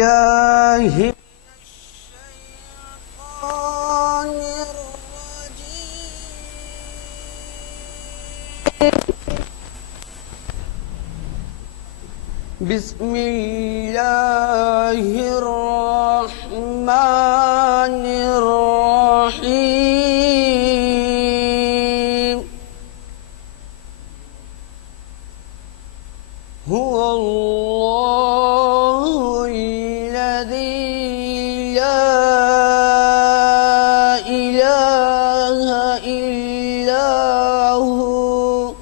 الله من الشيطان الرجيم بسم الله الرحمن الرحيم هو الله الذي لا إله إلا هو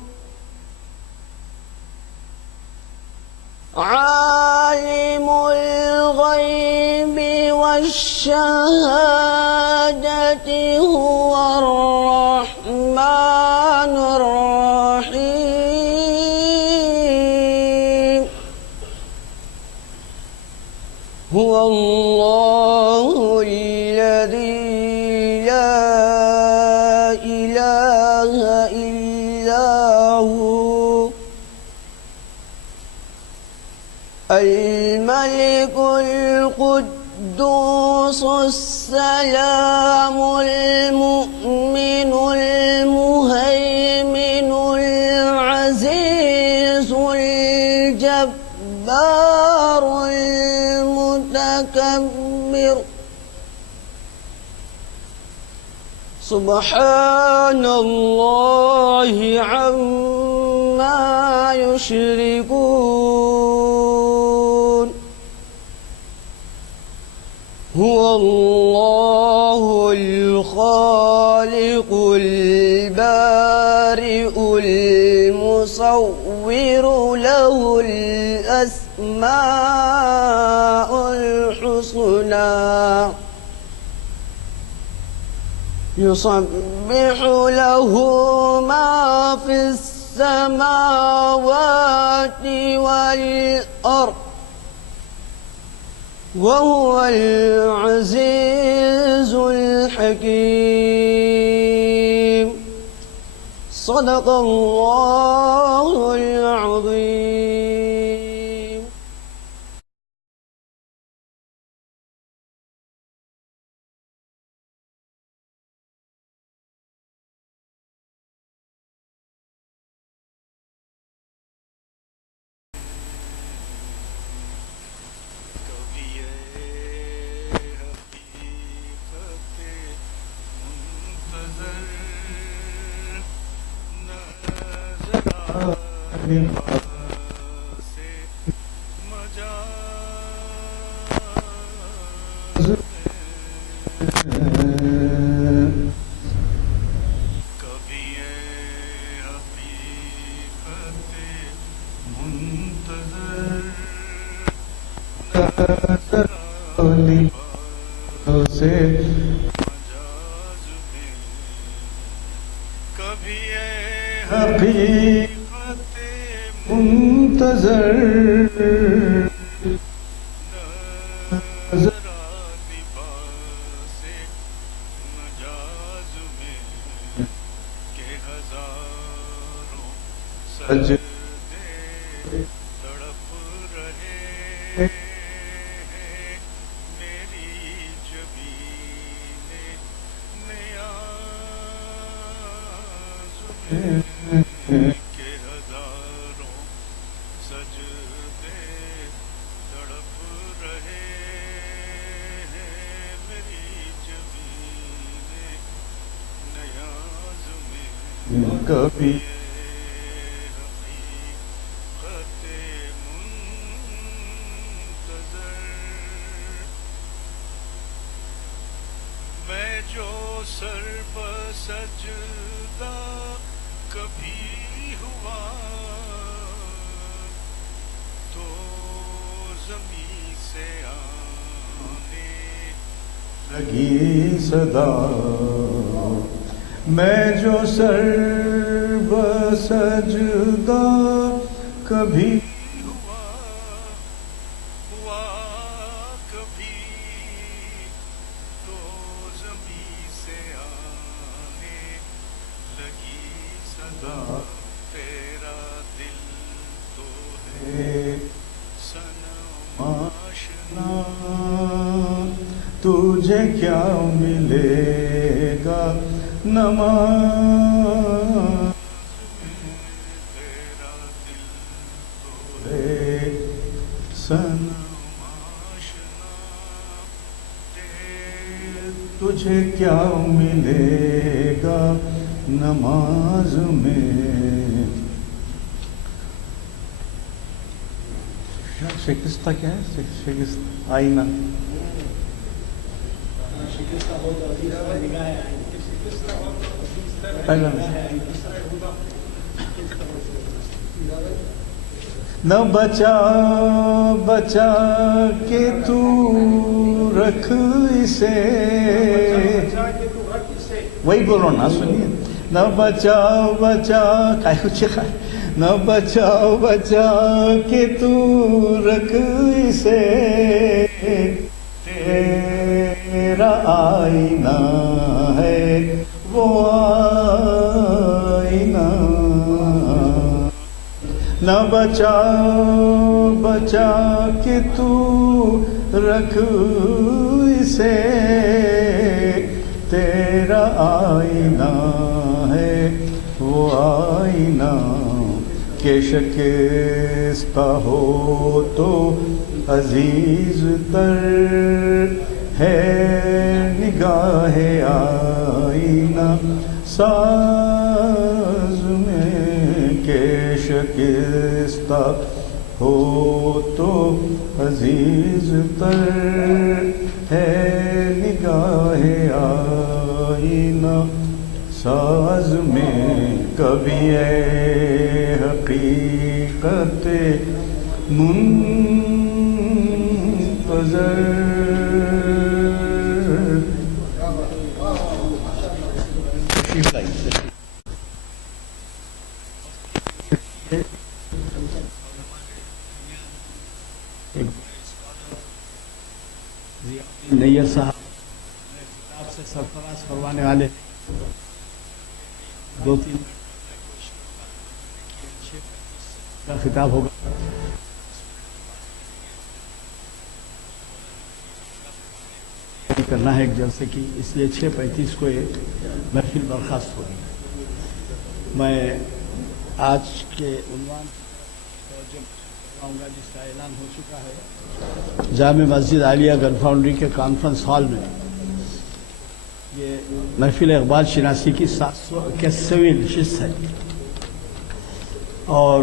عالم الغيب والشهادة هو الرحمن الرحيم هو الله الذي لا إله إلا هو الملك القدوس السلام المؤمن المهيمن العزيز الجبار المتكبر سبحان الله عما يشركون هو الله الخالق البارئ المصور له الأسماء الحسنى يسبح له ما في السماوات والأرض وهو العزيز الحكيم صدق الله العظيم حقیقت منتظر نظرات لباس مجاز میں کہ ہزاروں سجدے تڑپ رہے میری جبین نیاز میں کہ ہزاروں سجدے تڑپ رہے میری جبین نیاز میں کبھی حقیقت منتظر میں جو سر بسجدہ کبھی ہوا تو زمین سے آنے لگی صدا میں جو سر بسجدہ کبھی ہوا کبھی تو زمین سے آنے لگی صدا تیرا دل تو ہے صنم آشنا تجھے کیا ملے گا نماز تیرا دل تو صنم آشنا تجھے کیا ملے گا نماز میں. شکستہ کیا ہے؟ شکست آئینہ. نہ بچا بچا کے تو رکھ اسے، وہی بول رہا ہوں نا، سنیے. نہ بچا بچا نہ بچا بچا کے تو رکھ اسے، تیرا آئینہ ہے وہ آئینہ. نہ بچا بچا کے تو رکھ اسے، تیرا آئینہ ہے وہ آئینہ. کہ شکستہ ہو تو عزیز تر ہے نگاہ آئینہ ساز میں. کہ شکستہ ہو تو عزیز تر ہے نگاہ آئینہ ساز میں. کبھی اے حقیقت منتظر نیت صاحب کتاب سے سرفراز کروانے والے دو تین کا خطاب ہوگا. کرنا ہے ایک جلسے کی، اس لیے 6:35 کو ایک محفل برخاست ہوگی. میں آج کے عنوان کرواؤں گا جس کا اعلان ہو چکا ہے. جامع مسجد عالیہ گن فاؤنڈری کے کانفرنس ہال میں یہ محفل اقبال شناسی کی 781ویں نشست ہے اور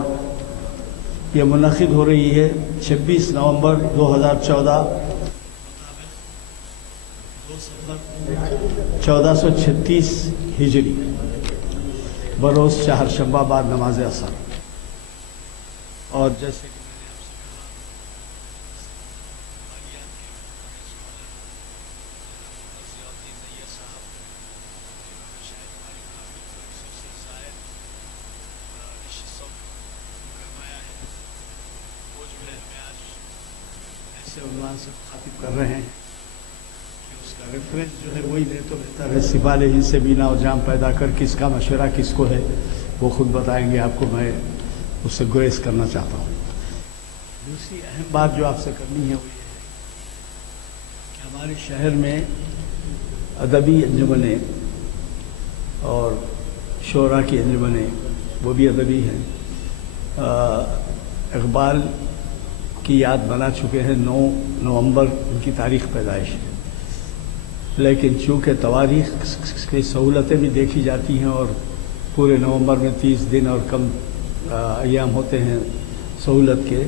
یہ منعقد ہو رہی ہے 26 نومبر 2014 1436 ہجری بروز چہارشنبہ بعد نماز عصر. اور جیسے عنوان سے خاطب کر رہے ہیں کہ اس کا ریفرنس جو ہے وہی دے تو بہتر ہے. سپال ہی سے بینا و جام پیدا کر کس کا مشورہ کس کو ہے وہ خود بتائیں گے آپ کو. میں اس سے گریز کرنا چاہتا ہوں. دوسری اہم بات جو آپ سے کرنی ہے وہ یہ ہے کہ ہمارے شہر میں ادبی انجمنیں اور شعراء کی انجمنیں وہ بھی ادبی ہیں. اقبال کی یاد بنا چکے ہیں. 9 نومبر ان کی تاریخ پیدائش ہے، لیکن چونکہ تواریخ کی سہولتیں بھی دیکھی جاتی ہیں اور پورے نومبر میں 30 دن اور کم ایام ہوتے ہیں سہولت کے،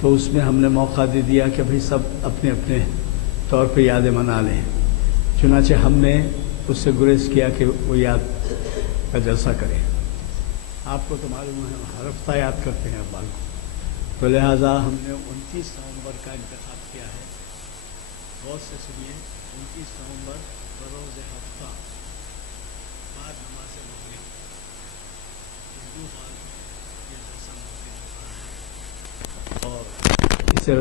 تو اس میں ہم نے موقع دے دیا کہ بھئی سب اپنے اپنے طور پہ یادیں منا لیں. چنانچہ ہم نے اس سے گریز کیا کہ وہ یاد کا جلسہ کریں. آپ کو تو معلوم ہے ہر ہفتہ یاد کرتے ہیں اقبال کو، تو لہٰذا ہم نے 29 نومبر کا انتخاب کیا ہے. غور سے سنیے. 29 نومبر بروز ہفتہ بعد نماز مغرب اردو حال یہ جلسہ منعقد ہو رہا ہے. اور اسے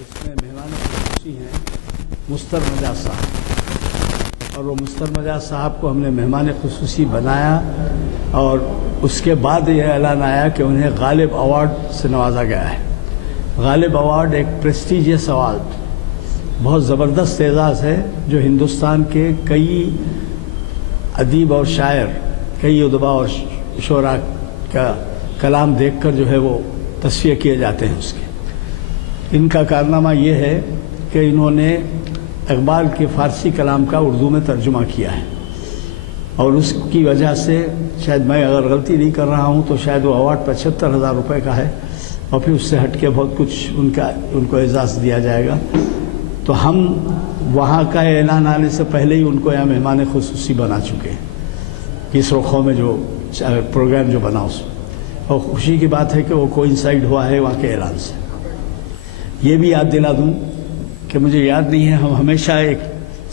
اس میں مہمان خصوصی ہیں مستر مجاز صاحب، اور وہ مستر مجاز صاحب کو ہم نے مہمان خصوصی بنایا اور اس کے بعد یہ اعلان آیا کہ انہیں غالب ایوارڈ سے نوازا گیا ہے. غالب ایوارڈ ایک پریسٹیجیس ایوارڈ بہت زبردست اعزاز ہے جو ہندوستان کے کئی ادیب اور شاعر، کئی ادبا اور شعراء کا کلام دیکھ کر جو ہے وہ تصفیہ کیے جاتے ہیں اس کے۔ ان کا کارنامہ یہ ہے کہ انہوں نے اقبال کے فارسی کلام کا اردو میں ترجمہ کیا ہے، اور اس کی وجہ سے شاید میں اگر غلطی نہیں کر رہا ہوں تو شاید وہ ایوارڈ 75,000 روپے کا ہے، اور پھر اس سے ہٹ کے بہت کچھ ان کو اعزاز دیا جائے گا۔ تو ہم وہاں کا اعلان آنے سے پہلے ہی ان کو یہاں مہمان خصوصی بنا چکے ہیں، اس رخوں میں جو پروگرام جو بنا اس میں، اور خوشی کی بات ہے کہ وہ کوئنسائڈ ہوا ہے وہاں کے اعلان سے۔ یہ بھی یاد دلا دوں کہ مجھے یاد نہیں ہے، ہم ہمیشہ ایک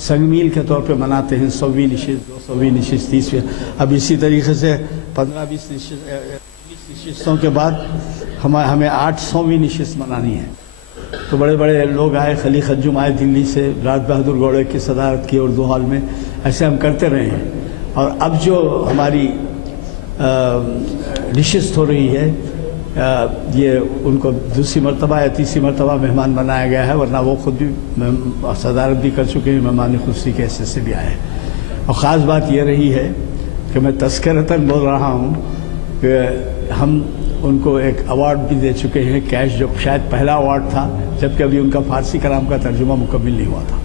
سنگ میل کے طور پہ مناتے ہیں 100ویں نشست، 200ویں نشست، 30ویں۔ اب اسی طریقے سے 15-20 نشستوں کے بعد ہمیں 800ویں نشست منانی ہے۔ تو بڑے بڑے لوگ آئے، خلی خجم آئے دلی سے، راج بہادر گوڑے کی صدارت کی اردو ہال میں، ایسے ہم کرتے رہے ہیں۔ اور اب جو ہماری نشست ہو رہی ہے، یہ ان کو دوسری مرتبہ یا تیسری مرتبہ مہمان بنایا گیا ہے، ورنہ وہ خود بھی صدارت بھی کر چکے ہیں، مہمان خصوصی کے حیثیت سے بھی آئے ہیں۔ اور خاص بات یہ رہی ہے کہ میں تذکرتاً بول رہا ہوں کہ ہم ان کو ایک ایوارڈ بھی دے چکے ہیں کیش، جو شاید پہلا ایوارڈ تھا، جبکہ ابھی ان کا فارسی کلام کا ترجمہ مکمل نہیں ہوا تھا،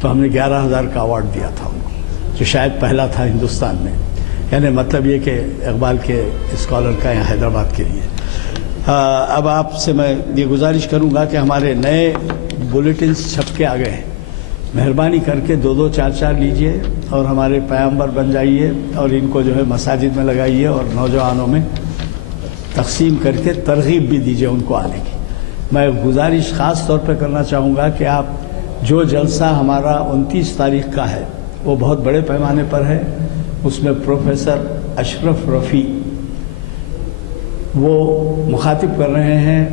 تو ہم نے 11,000 کا ایوارڈ دیا تھا ان کو، جو شاید پہلا تھا ہندوستان میں۔ یعنی مطلب یہ کہ اقبال کے اسکالر کا یہاں حیدرآباد کے لیے۔ اب آپ سے میں یہ گزارش کروں گا کہ ہمارے نئے بلیٹنز چھپ کے آ گئے ہیں، مہربانی کر کے 2-2 4-4 لیجئے اور ہمارے پیغمبر بن جائیے، اور ان کو جو ہے مساجد میں لگائیے اور نوجوانوں میں تقسیم کر کے ترغیب بھی دیجئے ان کو آنے کی۔ میں گزارش خاص طور پہ کرنا چاہوں گا کہ آپ جو جلسہ ہمارا 29 تاریخ کا ہے وہ بہت بڑے پیمانے پر ہے، اس میں پروفیسر اشرف رفیع وہ مخاطب کر رہے ہیں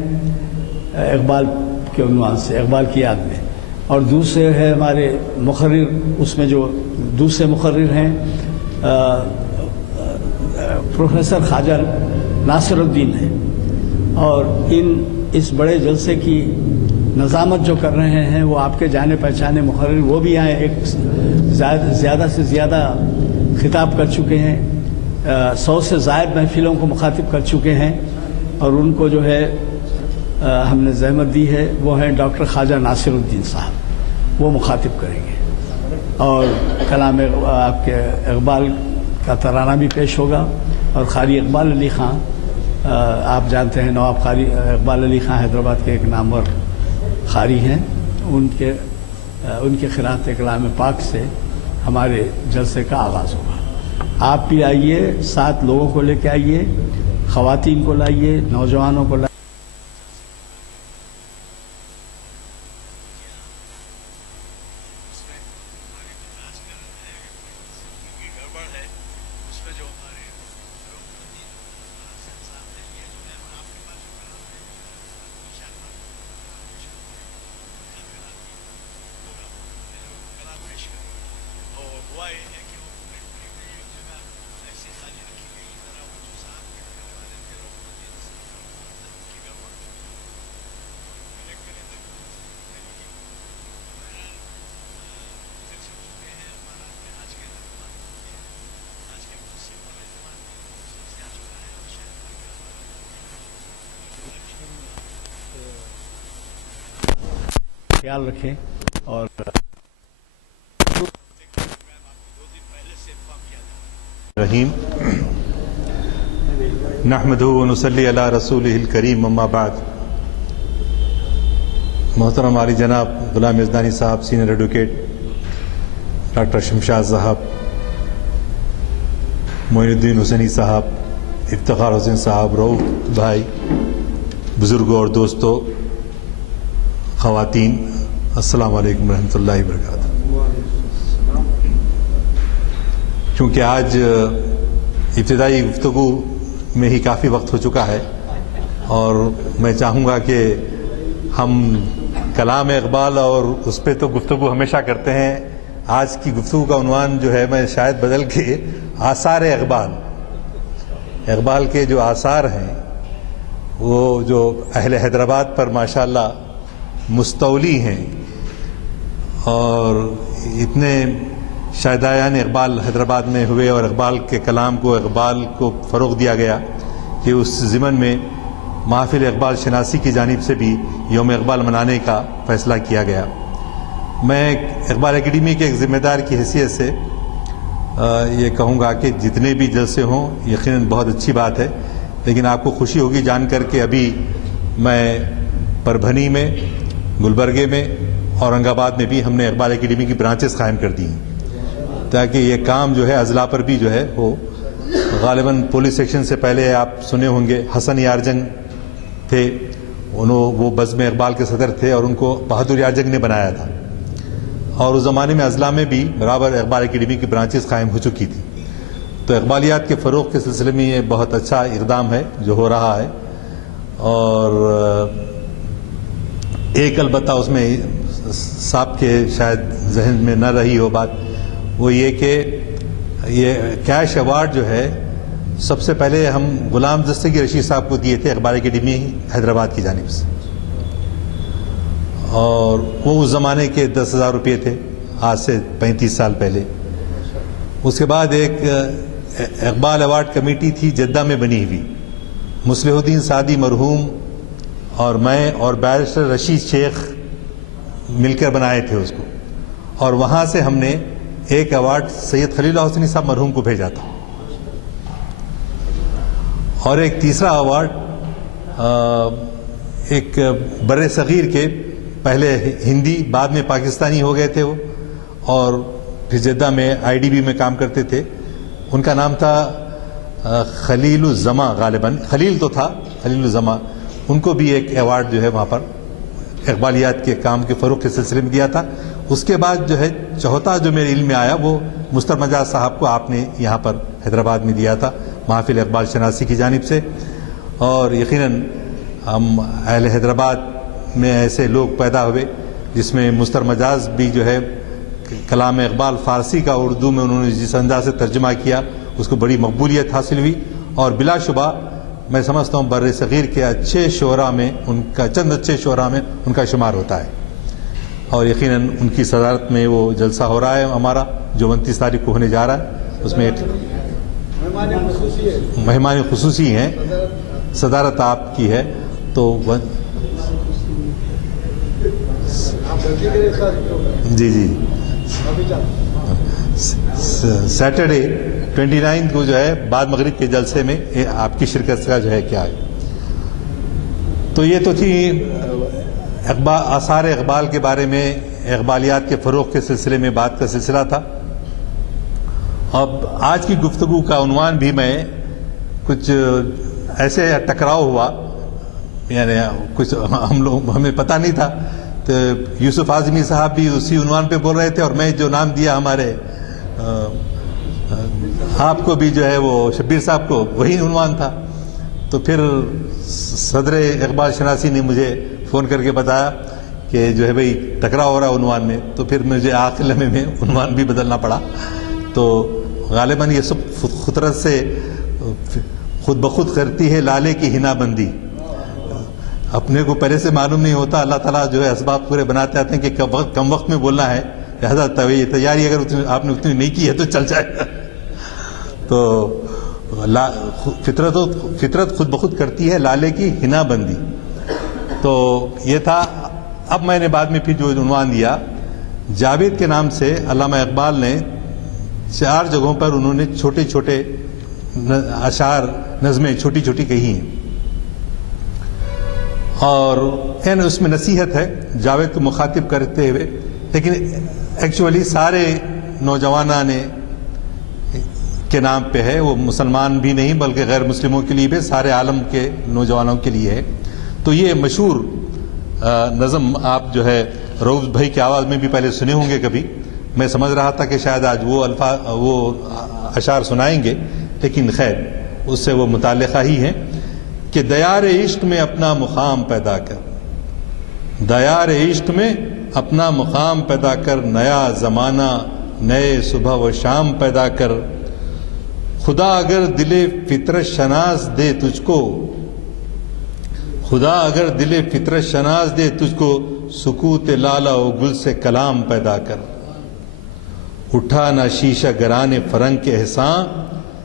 اقبال کے عنوان سے، اقبال کی یاد میں، اور دوسرے ہے ہمارے مقرر، اس میں جو دوسرے مقرر ہیں پروفیسر خواجہ ناصر الدین ہیں، اور اس بڑے جلسے کی نظامت جو کر رہے ہیں وہ آپ کے جانے پہچانے مقرر، وہ بھی آئے، ایک زیادہ سے زیادہ خطاب کر چکے ہیں، 100 سے زائد محفلوں کو مخاطب کر چکے ہیں، اور ان کو جو ہے ہم نے زحمت دی ہے، وہ ہیں ڈاکٹر خواجہ ناصر الدین صاحب، وہ مخاطب کریں گے، اور کلام آپ کے اقبال کا ترانہ بھی پیش ہوگا، اور قاری اقبال علی خان، آپ جانتے ہیں نواب قاری اقبال علی خان حیدرآباد کے ایک نامور قاری ہیں، ان کے خراج کلام پاک سے ہمارے جلسے کا آغاز ہوگا۔ آپ بھی آئیے، 7 لوگوں کو لے کے آئیے، خواتین کو لائیے، نوجوانوں کو لائیے۔ خیال رکھیں اور رحیم نحمدہ ونصلی علی رسولہ الکریم، اما بعد۔ محترم عالی جناب غلام یزدانی صاحب، سینئر ایڈوکیٹ ڈاکٹر شمشاد صاحب، معین الدین حسینی صاحب، افتخار حسین صاحب، رؤوف بھائی، بزرگوں اور دوستوں، خواتین، السلام علیکم ورحمۃ اللہ وبرکاتہ۔ چونکہ آج ابتدائی گفتگو میں ہی کافی وقت ہو چکا ہے، اور میں چاہوں گا کہ ہم کلام اقبال، اور اس پہ تو گفتگو ہمیشہ کرتے ہیں، آج کی گفتگو کا عنوان جو ہے میں شاید بدل کے آثار اقبال، اقبال کے جو آثار ہیں وہ جو اہل حیدرآباد پر ماشاءاللہ مستولی ہیں، اور اتنے شاعدایان اقبال حیدرآباد میں ہوئے اور اقبال کے کلام کو اقبال کو فروغ دیا گیا کہ اس ضمن میں محافل اقبال شناسی کی جانب سے بھی یوم اقبال منانے کا فیصلہ کیا گیا۔ میں اقبال اکیڈمی کے ایک ذمہ دار کی حیثیت سے یہ کہوں گا کہ جتنے بھی جلسے ہوں یقیناً بہت اچھی بات ہے، لیکن آپ کو خوشی ہوگی جان کر کے ابھی میں پربھنی میں، گلبرگے میں، اورنگ آباد میں بھی ہم نے اقبال اکیڈمی کی برانچز قائم کر دی ہیں تاکہ یہ کام جو ہے اضلاع پر بھی جو ہے ہو۔ غالباً پولیس سیکشن سے پہلے آپ سنے ہوں گے حسن یارجنگ تھے، وہ بزم اقبال کے صدر تھے اور ان کو بہادر یارجنگ نے بنایا تھا، اور اس زمانے میں اضلاع میں بھی برابر اقبال اکیڈمی کی برانچز قائم ہو چکی تھی۔ تو اقبالیات کے فروغ کے سلسلے میں یہ بہت اچھا اقدام ہے جو ہو رہا ہے، اور ایک البتہ اس میں صاحب کے شاید ذہن میں نہ رہی ہو بات، وہ یہ کہ یہ کیش ایوارڈ جو ہے سب سے پہلے ہم غلام دستگیر رشید صاحب کو دیے تھے اقبال اکیڈمی حیدرآباد کی جانب سے، اور وہ اس زمانے کے 10,000 روپے تھے، آج سے 35 سال پہلے۔ اس کے بعد ایک اقبال ایوارڈ کمیٹی تھی جدہ میں بنی ہوئی، مصلح الدین سعدی مرحوم اور میں اور بیرسٹر رشید شیخ مل کر بنائے تھے اس کو، اور وہاں سے ہم نے ایک ایوارڈ سید خلیل اللہ حسنی صاحب مرحوم کو بھیجا تھا، اور ایک تیسرا ایوارڈ ایک بر صغیر کے پہلے ہندی بعد میں پاکستانی ہو گئے تھے وہ، اور پھر جدہ میں IDB میں کام کرتے تھے، ان کا نام تھا خلیل الزما، غالباً خلیل تو تھا، خلیل الزما، ان کو بھی ایک ایوارڈ جو ہے وہاں پر اقبالیات کے کام کے فروغ کے سلسلے میں دیا تھا۔ اس کے بعد جو ہے چوتھا جو میرے علم میں آیا وہ مستر مجاز صاحب کو آپ نے یہاں پر حیدرآباد میں دیا تھا محافل اقبال شناسی کی جانب سے، اور یقیناً ہم اہل حیدرآباد میں ایسے لوگ پیدا ہوئے جس میں مستر مجاز بھی جو ہے کلام اقبال فارسی کا اردو میں انہوں نے جس انداز سے ترجمہ کیا اس کو بڑی مقبولیت حاصل ہوئی، اور بلا شبہ میں سمجھتا ہوں بر صغیر کے اچھے شعراء میں ان کا چند اچھے شعراء میں ان کا شمار ہوتا ہے، اور یقیناً ان کی صدارت میں وہ جلسہ ہو رہا ہے ہمارا جو 29 تاریخ کو ہونے جا رہا ہے، اس میں ایک مہمان خصوصی ہیں، صدارت آپ کی ہے، تو جی سیٹرڈے 29 کو جو ہے بعد مغرب کے جلسے میں آپ کی شرکت کا جو ہے کیا ہے۔ تو یہ تو تھی آثار اقبال کے بارے میں، اقبالیات کے فروغ کے سلسلے میں بات کا سلسلہ تھا۔ اب آج کی گفتگو کا عنوان بھی میں کچھ ایسے ٹکراؤ ہوا، یعنی کچھ ہمیں پتہ نہیں تھا، تو یوسف اعظمی صاحب بھی اسی عنوان پہ بول رہے تھے، اور میں جو نام دیا ہمارے آپ کو بھی جو ہے وہ شبیر صاحب کو وہی عنوان تھا، تو پھر صدر اقبال شناسی نے مجھے فون کر کے بتایا کہ جو ہے بھئی ٹکراؤ ہو رہا عنوان میں، تو پھر مجھے آخر لمحے میں عنوان بھی بدلنا پڑا۔ تو غالباً یہ سب فطرت سے خود بخود کرتی ہے لالے کی ہنا بندی، اپنے کو پہلے سے معلوم نہیں ہوتا، اللہ تعالیٰ جو ہے اسباب پورے بناتے آتے ہیں کہ کم وقت میں بولنا ہے، لہذا تیاری اگر آپ نے اتنی نہیں کی ہے تو چل جائے گا۔ تو فطرت خود بخود کرتی ہے لالے کی ہنا بندی، تو یہ تھا۔ اب میں نے بعد میں پھر جو عنوان دیا، جاوید کے نام سے علامہ اقبال نے 4 جگہوں پر انہوں نے چھوٹے چھوٹے اشعار، نظمیں چھوٹی چھوٹی کہی ہیں، اور یعنی اس میں نصیحت ہے جاوید کو مخاطب کرتے ہوئے، لیکن ایکچولی سارے نوجوانان کے نام پہ ہے، وہ مسلمان بھی نہیں بلکہ غیر مسلموں کے لیے بھی، سارے عالم کے نوجوانوں کے لیے ہے۔ تو یہ مشہور نظم آپ جو ہے روز بھائی کی آواز میں بھی پہلے سنے ہوں گے کبھی، میں سمجھ رہا تھا کہ شاید آج وہ اشعار سنائیں گے، لیکن خیر اس سے وہ متعلقہ ہی ہیں کہ دیار عشق میں اپنا مقام پیدا کر، دیار عشق میں اپنا مقام پیدا کر، نیا زمانہ نئے صبح و شام پیدا کر، خدا اگر دل فطرت شناس دے تجھ کو، خدا اگر دل فطرت شناس دے تجھ کو، سکوت لالا و گل سے کلام پیدا کر، اٹھا نہ شیشہ گران فرنگ کے احسان،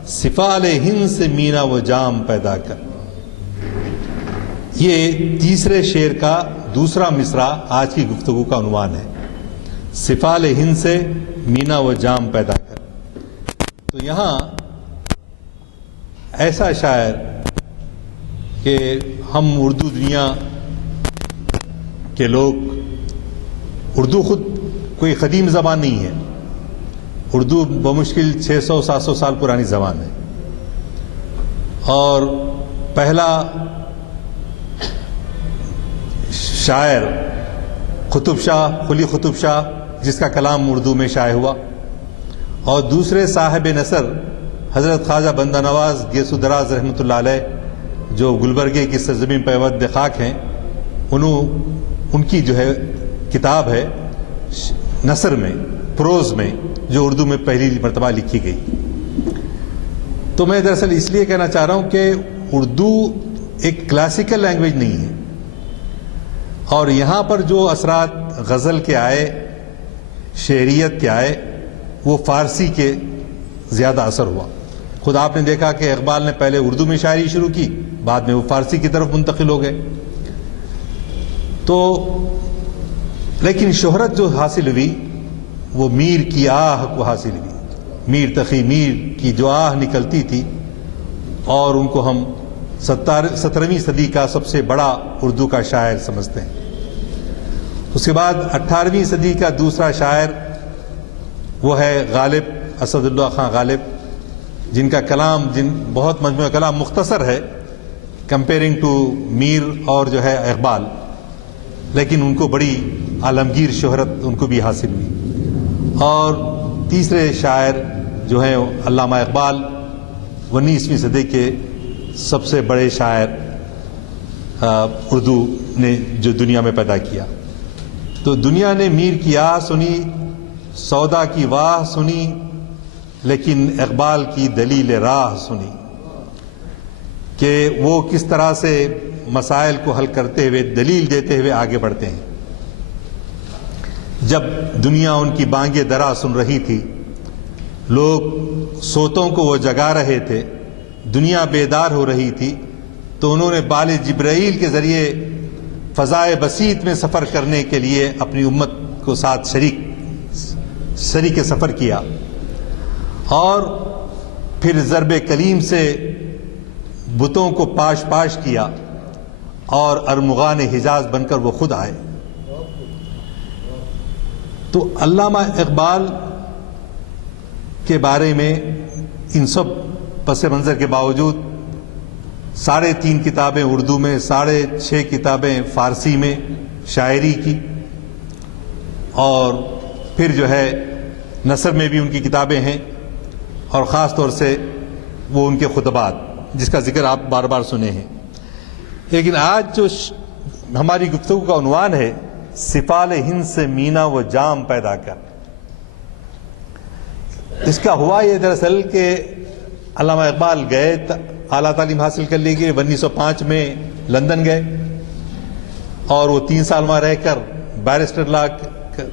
سفال ہند سے مینا و جام پیدا کر۔ یہ تیسرے شعر کا دوسرا مصرع آج کی گفتگو کا عنوان ہے، سفال ہند سے مینا و جام پیدا کر۔ تو یہاں ایسا شاعر کہ ہم اردو دنیا کے لوگ، اردو خود کوئی قدیم زبان نہیں ہے، اردو بمشکل 600-700 سال پرانی زبان ہے، اور پہلا شاعر قطب شاہ، قلی قطب شاہ، جس کا کلام اردو میں شائع ہوا، اور دوسرے صاحب نثر حضرت خواجہ بندہ نواز گیسو دراز رحمۃ اللہ علیہ، جو گلبرگے کی سرزمین پیوند خاک ہیں، ان کی جو ہے کتاب ہے نثر میں، پروز میں، جو اردو میں پہلی مرتبہ لکھی گئی۔ تو میں دراصل اس لیے کہنا چاہ رہا ہوں کہ اردو ایک کلاسیکل لینگویج نہیں ہے، اور یہاں پر جو اثرات غزل کے آئے، شعریت کے آئے، وہ فارسی کے زیادہ اثر ہوا۔ خود آپ نے دیکھا کہ اقبال نے پہلے اردو میں شاعری شروع کی، بعد میں وہ فارسی کی طرف منتقل ہو گئے۔ تو لیکن شہرت جو حاصل ہوئی وہ میر کی آہ کو حاصل ہوئی، میر تقی میر کی جو آہ نکلتی تھی، اور ان کو ہم 17ویں صدی کا سب سے بڑا اردو کا شاعر سمجھتے ہیں۔ اس کے بعد 18ویں صدی کا دوسرا شاعر وہ ہے غالب، اسد اللہ خان غالب، جن کا کلام بہت مجموعہ کلام مختصر ہے کمپیئرنگ ٹو میر اور جو ہے اقبال، لیکن ان کو بڑی عالمگیر شہرت ان کو بھی حاصل ہوئی۔ اور تیسرے شاعر جو ہیں علامہ اقبال، 19ویں صدی کے سب سے بڑے شاعر اردو نے جو دنیا میں پیدا کیا۔ تو دنیا نے میر کی آہ سنی، سودا کی واہ سنی، لیکن اقبال کی دلیل راہ سنی، کہ وہ کس طرح سے مسائل کو حل کرتے ہوئے، دلیل دیتے ہوئے آگے بڑھتے ہیں۔ جب دنیا ان کی بانگیں درا سن رہی تھی، لوگ سوتوں کو وہ جگا رہے تھے، دنیا بیدار ہو رہی تھی، تو انہوں نے بال جبرائیل کے ذریعے فضائے بسیط میں سفر کرنے کے لیے اپنی امت کو ساتھ شریک سفر کیا، اور پھر ضرب کلیم سے بتوں کو پاش پاش کیا، اور ارمغان حجاز بن کر وہ خود آئے۔ تو علامہ اقبال کے بارے میں ان سب پس منظر کے باوجود 3.5 کتابیں اردو میں، 6.5 کتابیں فارسی میں شاعری کی، اور پھر جو ہے نثر میں بھی ان کی کتابیں ہیں، اور خاص طور سے وہ ان کے خطبات، جس کا ذکر آپ بار بار سنے ہیں۔ لیکن آج جو ہماری گفتگو کا عنوان ہے، سفال ہند سے مینا و جام پیدا کر، اس کا ہوا یہ دراصل کہ علامہ اقبال گئے اعلیٰ تعلیم حاصل کر لی گئی، 1905 میں لندن گئے، اور وہ 3 سال وہاں رہ کر بیرسٹر لا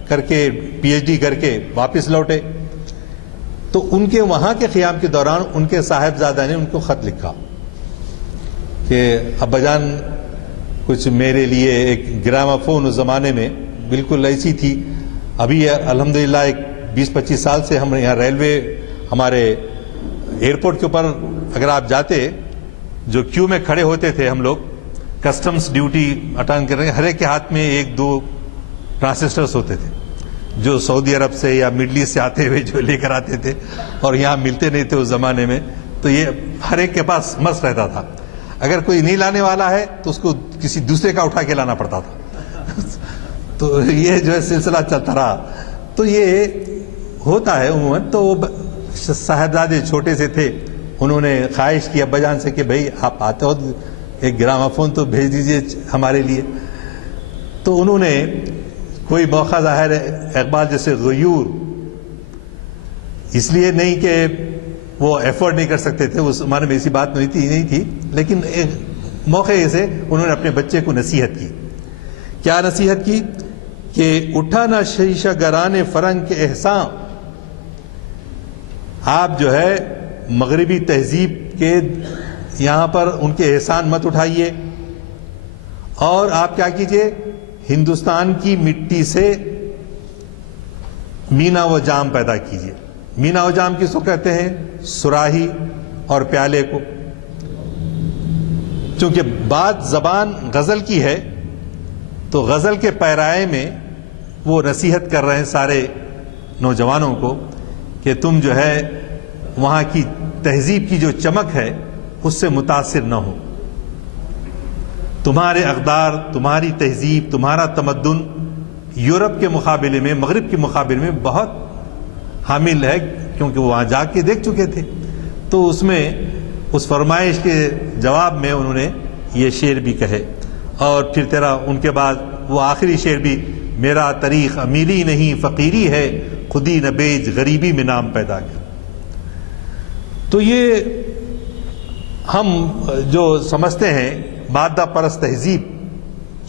کر کے PhD کر کے واپس لوٹے۔ تو ان کے وہاں کے قیام کے دوران ان کے صاحبزادہ نے ان کو خط لکھا کہ ابا جان، کچھ میرے لیے ایک گرامافون اس زمانے میں بالکل ایسی تھی، ابھی الحمدللہ ایک 20-25 سال سے ہم یہاں ریلوے، ہمارے ایئرپورٹ کے اوپر اگر آپ جاتے، جو کیو میں کھڑے ہوتے تھے ہم لوگ کسٹمز ڈیوٹی اٹینڈ کر رہے ہیں، ہر ایک کے ہاتھ میں 1-2 ٹرانسسٹرز ہوتے تھے، جو سعودی عرب سے یا مڈل ایسٹ سے آتے ہوئے جو لے کر آتے تھے، اور یہاں ملتے نہیں تھے اس زمانے میں، تو یہ ہر ایک کے پاس مست رہتا تھا۔ اگر کوئی نہیں لانے والا ہے تو اس کو کسی دوسرے کا اٹھا کے لانا پڑتا تھا۔ تو یہ جو ہے سلسلہ چلتا رہا۔ تو یہ ہوتا ہے عموماً۔ تو صاحبزادے چھوٹے سے تھے، انہوں نے خواہش کی ابا جان سے کہ بھائی آپ آتے ہو ایک گرامافون تو بھیج دیجئے ہمارے لیے۔ تو انہوں نے کوئی موقع، ظاہر ہے اقبال جیسے غیور، اس لیے نہیں کہ وہ ایفورڈ نہیں کر سکتے تھے، اس زمانے میں ایسی بات نہیں تھی، لیکن ایک موقع سے انہوں نے اپنے بچے کو نصیحت کی کیا نصیحت کی کہ اٹھا نہ شیشہ گران فرنگ کے احسان. آپ جو ہے مغربی تہذیب کے یہاں پر ان کے احسان مت اٹھائیے، اور آپ کیا کیجئے، ہندوستان کی مٹی سے مینا و جام پیدا کیجئے. مینا و جام کس کو کہتے ہیں؟ سراہی اور پیالے کو. چونکہ بات زبان غزل کی ہے تو غزل کے پیرائے میں وہ نصیحت کر رہے ہیں سارے نوجوانوں کو کہ تم جو ہے وہاں کی تہذیب کی جو چمک ہے اس سے متاثر نہ ہو. تمہارے اقدار، تمہاری تہذیب، تمہارا تمدن یورپ کے مقابلے میں، مغرب کے مقابلے میں بہت حامل ہے، کیونکہ وہ وہاں جا کے دیکھ چکے تھے. تو اس میں اس فرمائش کے جواب میں انہوں نے یہ شعر بھی کہے. اور پھر تیرا ان کے بعد وہ آخری شعر بھی، میرا طریق امیری نہیں فقیری ہے، خودی نہ بیچ غریبی میں نام پیدا کر. تو یہ ہم جو سمجھتے ہیں مادہ پرست تہذیب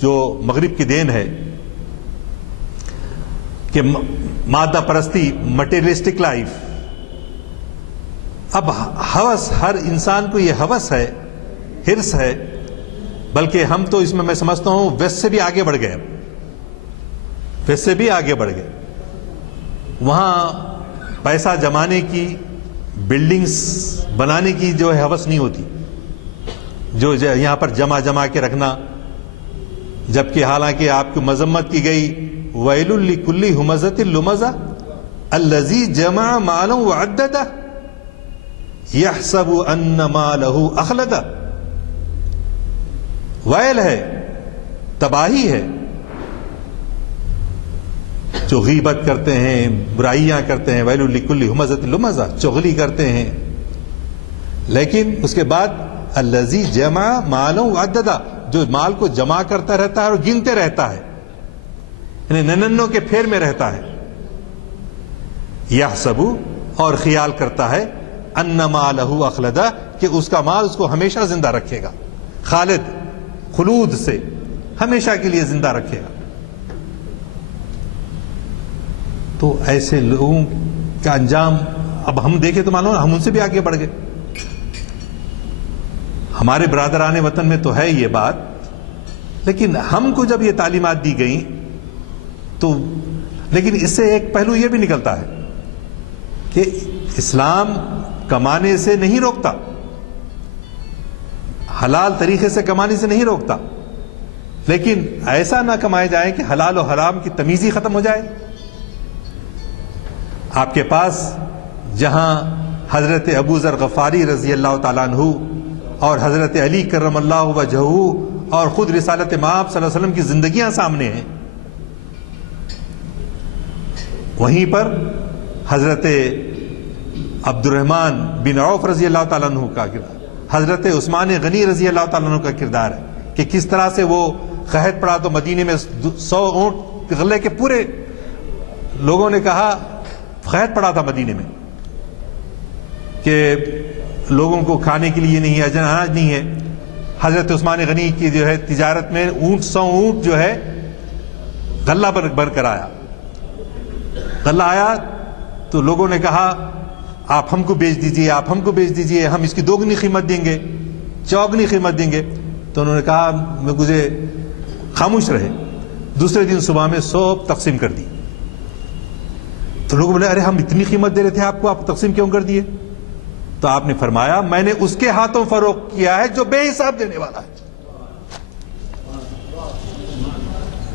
جو مغرب کی دین ہے کہ مادہ پرستی، مٹیریلسٹک لائف. اب ہوس، ہر انسان کو یہ ہوس ہے، ہرس ہے، بلکہ ہم تو اس میں سمجھتا ہوں ویسٹ سے بھی آگے بڑھ گئے. ویسٹ سے بھی آگے بڑھ گئے. وہاں پیسہ جمانے کی، بلڈنگز بنانے کی جو ہے ہوس نہیں ہوتی، جو یہاں پر جمع کے رکھنا. جبکہ حالانکہ آپ کو مذمت کی گئی، وَيْلٌ لِكُلِّ ہُمَزَةٍ لُمَزَةٍ الَّذِي جَمَعَ مَالًا وَعَدَّدَهُ يَحْسَبُ أَنَّ مَالَهُ أَخْلَدَهُ. ویل ہے، تباہی ہے جو غیبت کرتے ہیں، برائیاں کرتے ہیں. وَيْلٌ لِكُلِّ ہُمَزَةٍ لُمَزَةٍ، چغلی کرتے ہیں. لیکن اس کے بعد الَّذِي جَمَعَ مَالًا وَعَدَّدَهُ، جو مال کو جمع کرتا رہتا ہے اور گنتے رہتا ہے، یعنی نننوں کے پھیر میں رہتا ہے. یحسب، اور خیال کرتا ہے، ان مالہ اخلدہ، کہ اس کا مال اس کو ہمیشہ زندہ رکھے گا. خالد، خلود سے ہمیشہ کے لیے زندہ رکھے گا. تو ایسے لوگوں کا انجام اب ہم دیکھیں تو معلوم ہم ان سے بھی آگے بڑھ گئے. ہمارے برادران وطن میں تو ہے یہ بات، لیکن ہم کو جب یہ تعلیمات دی گئیں تو، لیکن اس سے ایک پہلو یہ بھی نکلتا ہے کہ اسلام کمانے سے نہیں روکتا، حلال طریقے سے کمانے سے نہیں روکتا، لیکن ایسا نہ کمائے جائے کہ حلال و حرام کی تمیز ہی ختم ہو جائے. آپ کے پاس جہاں حضرت ابو ذر غفاری رضی اللہ تعالیٰ عنہ اور حضرت علی کرم اللہ وجہہ اور خود رسالت مآب صلی اللہ علیہ وسلم کی زندگیاں سامنے ہیں، وہیں پر حضرت عبد الرحمن بن عوف رضی اللہ تعالیٰ عنہ کا کردار، حضرت عثمان غنی رضی اللہ تعالیٰ عنہ کا کردار ہے کہ کس طرح سے وہ قحط پڑا تو مدینے میں 100 اونٹ غلے کے پورے، لوگوں نے کہا قحط پڑا تھا مدینے میں کہ لوگوں کو کھانے کے لیے نہیں ہے، اناج نہیں ہے. حضرت عثمان غنی کی جو ہے تجارت میں 100 اونٹ جو ہے غلہ بن کر آیا. غلہ آیا تو لوگوں نے کہا آپ ہم کو بیچ دیجئے، آپ ہم کو بیچ دیجئے، ہم اس کی 2 گنی قیمت دیں گے، 4 گنی قیمت دیں گے. تو انہوں نے کہا مجھے خاموش رہے. دوسرے دن صبح میں 100 تقسیم کر دی. تو لوگ بولے ارے ہم اتنی قیمت دے رہے تھے آپ کو، آپ تقسیم کیوں کر دیے؟ تو آپ نے فرمایا میں نے اس کے ہاتھوں فروخت کیا ہے جو بے حساب دینے والا ہے،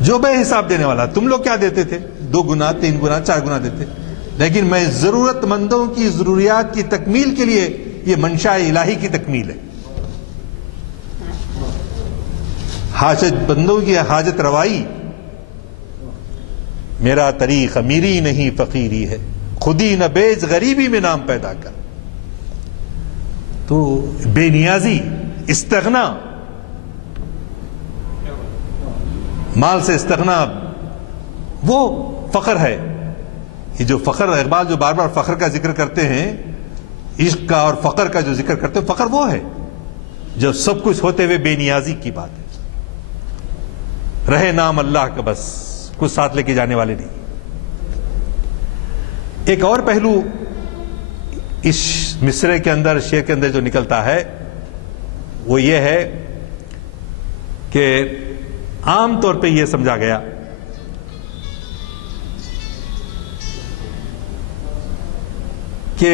جو بے حساب دینے والا. تم لوگ کیا دیتے تھے؟ 2 گنا، 3 گنا، 4 گنا دیتے، لیکن میں ضرورت مندوں کی ضروریات کی تکمیل کے لیے، یہ منشاء الہی کی تکمیل ہے، حاجت بندوں کی حاجت روائی. میرا طریق امیری نہیں فقیری ہے، خودی نہ بیچ غریبی میں نام پیدا کر. تو بے نیازی، استغنا، مال سے استغنا، وہ فخر ہے. یہ جو فخر، اقبال جو بار بار فخر کا ذکر کرتے ہیں، عشق کا اور فخر کا جو ذکر کرتے ہیں، فخر وہ ہے جو سب کچھ ہوتے ہوئے بے نیازی کی بات ہے. رہے نام اللہ کا بس، کچھ ساتھ لے کے جانے والے نہیں۔ ایک اور پہلو اس مصرے کے اندر، شعر کے اندر جو نکلتا ہے وہ یہ ہے کہ عام طور پہ یہ سمجھا گیا کہ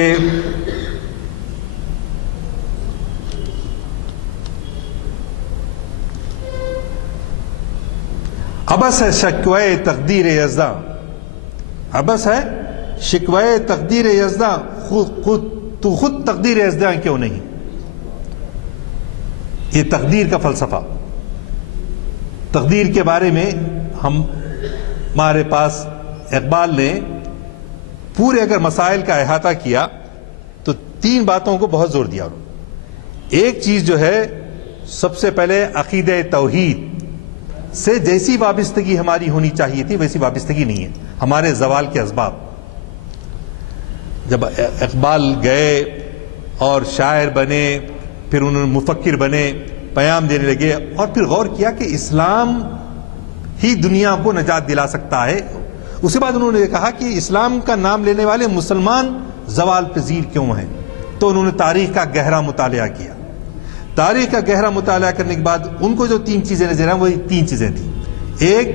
عبث ہے شکوے تقدیر یزداں، عبث ہے شکوے تقدیر یزداں، تو خود تقدیر یزداں کیوں نہیں؟ یہ تقدیر کا فلسفہ، تقدیر کے بارے میں ہمارے پاس اقبال نے پورے اگر مسائل کا احاطہ کیا تو 3 باتوں کو بہت زور دیا۔ ایک چیز جو ہے، سب سے پہلے عقیدہ توحید سے جیسی وابستگی ہماری ہونی چاہیے تھی ویسی وابستگی نہیں ہے، ہمارے زوال کے اسباب۔ جب اقبال گئے اور شاعر بنے، پھر انہوں نے مفکر بنے، پیام دینے لگے، اور پھر غور کیا کہ اسلام ہی دنیا کو نجات دلا سکتا ہے۔ اس کے بعد انہوں نے کہا کہ اسلام کا نام لینے والے مسلمان زوال پذیر کیوں ہیں؟ تو انہوں نے تاریخ کا گہرا مطالعہ کیا۔ تاریخ کا گہرا مطالعہ کرنے کے بعد ان کو جو 3 چیزیں نظر آئیں، وہی 3 چیزیں تھیں۔ ایک،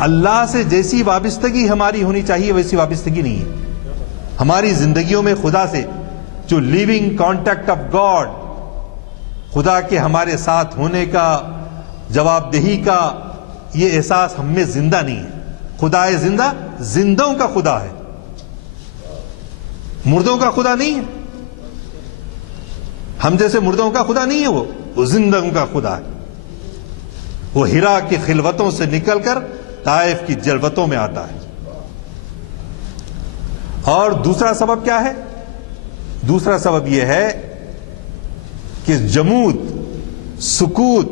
اللہ سے جیسی وابستگی ہماری ہونی چاہیے ویسی وابستگی نہیں ہے۔ ہماری زندگیوں میں خدا سے جو لیونگ کانٹیکٹ آف گاڈ، خدا کے ہمارے ساتھ ہونے کا، جواب دہی کا یہ احساس ہم میں زندہ نہیں ہے۔ خدا زندہ زندوں کا خدا ہے، مردوں کا خدا نہیں ہے۔ ہم جیسے مردوں کا خدا نہیں ہے، وہ زندوں کا خدا ہے۔ وہ ہرا کی خلوتوں سے نکل کر طائف کی جلوتوں میں آتا ہے۔ اور دوسرا سبب کیا ہے؟ دوسرا سبب یہ ہے کہ جمود، سکوت،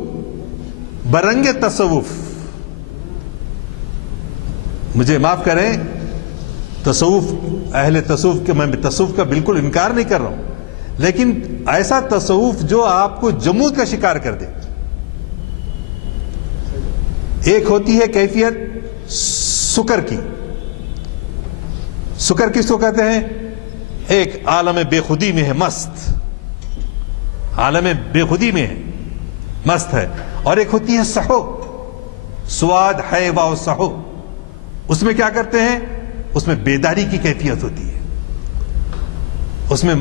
برنگ تصوف، مجھے معاف کریں، تصوف، اہل تصوف کے، میں تصوف کا بالکل انکار نہیں کر رہا ہوں، لیکن ایسا تصوف جو آپ کو جمود کا شکار کر دے۔ ایک ہوتی ہے کیفیت سکر کی، سکر کس کو کہتے ہیں؟ ایک عالم بے خودی میں ہے، مست، عالم بے خودی میں ہے، مست ہے۔ اور ایک ہوتی ہے سحو، سواد ہے واو سحو، اس میں کیا کرتے ہیں؟ اس میں بیداری کی کیفیت ہوتی ہے، اس میں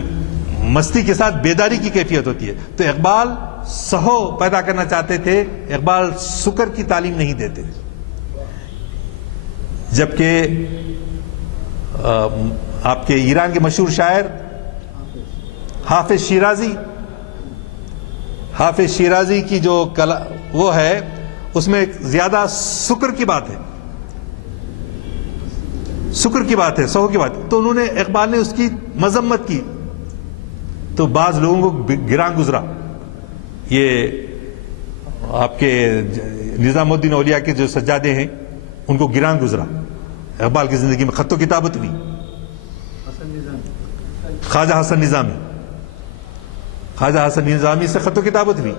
مستی کے ساتھ بیداری کی کیفیت ہوتی ہے۔ تو اقبال سہو پیدا کرنا چاہتے تھے، اقبال سکر کی تعلیم نہیں دیتے۔ جبکہ آپ کے ایران کے مشہور شاعر حافظ شیرازی کی جو وہ ہے، اس میں زیادہ سکر کی بات ہے، سکر کی بات ہے، سہو کی بات ہے۔ تو انہوں نے، اقبال نے اس کی مذمت کی، تو بعض لوگوں کو گراں گزرا۔ یہ آپ کے نظام الدین اولیاء کے جو سجادے ہیں، ان کو گراں گزرا۔ اقبال کی زندگی میں خط و کتابت ہوئی، خواجہ حسن نظامی سے خط و کتابت ہوئی۔